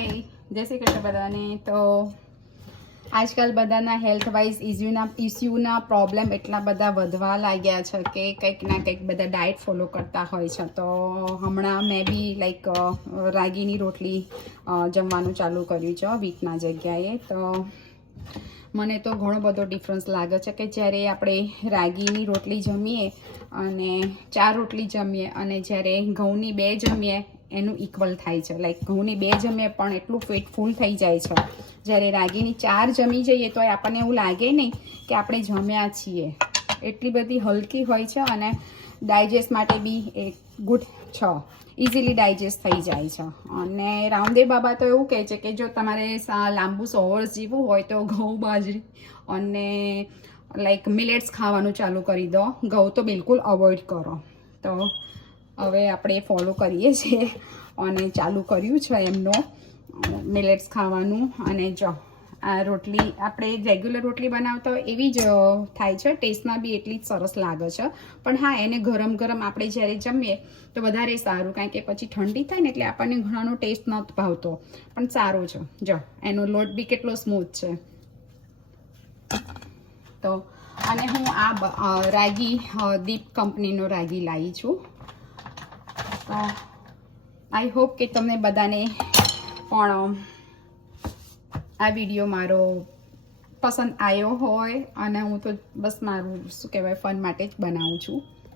હાય, જય શ્રી કૃષ્ણ બધાને. તો આજકાલ બધાના હેલ્થ વાઇઝ ઇસ્યુના પ્રોબ્લેમ એટલા બધા વધવા લાગ્યા છે કે કંઈક ના કંઈક બધા ડાયટ ફોલો કરતા હોય છે. તો હમણાં મેં બી લાઈક રાગીની રોટલી જમવાનું ચાલુ કર્યું છે વીટના જગ્યાએ. તો મને તો ઘણો બધો ડિફરન્સ લાગે છે કે જ્યારે આપણે રાગીની રોટલી જમીએ અને 4 રોટલી જમીએ અને જ્યારે ઘઉંની 2 જમીએ એનું ઇક્વલ થાય છે. લાઈક ઘઉંની 2 જમીએ પણ એટલું પેટ ફૂલ થઈ જાય છે. જ્યારે રાગીની 4 જમી જઈએ તો આપણને એવું લાગે નહીં કે આપણે જમ્યા છીએ. એટલી બધી હલકી હોય છે અને ડાયજેસ્ટ માટે બી એ ગુડ છે. ઇઝીલી ડાયજેસ્ટ થઈ જાય છે. અને રામદેવ બાબા તો એવું કહે છે કે જો તમારે લાંબુ 100 વર્ષ જીવવું હોય તો ઘઉં, બાજરી અને લાઈક મિલેટ્સ ખાવાનું ચાલુ કરી દો. ઘઉં તો બિલકુલ અવોઇડ કરો. તો હવે આપણે ફોલો કરીએ છીએ અને ચાલુ કર્યું છે એમનો મિલેટ્સ ખાવાનું. અને જો આ રોટલી આપણે રેગ્યુલર રોટલી બનાવતા હોય એવી જ થાય છે. ટેસ્ટમાં બી એટલી જ સરસ લાગે છે. પણ હા, એને ગરમ ગરમ આપણે જ્યારે જમીએ તો વધારે સારું, કારણ કે પછી ઠંડી થાય ને એટલે આપણને ઘણાનો ટેસ્ટ નથી ભાવતો. પણ સારું છે. જો એનો લોટ બી કેટલો સ્મૂથ છે. તો અને હું આ રાગી દીપ કંપનીનો રાગી લાવી છું. તો આઈ હોપ કે તમને બધાને પણ આ વિડીયો મારો પસંદ આવ્યો હોય. અને હું તો બસ મારું શું કહેવાય ફન માટે જ બનાવું છું.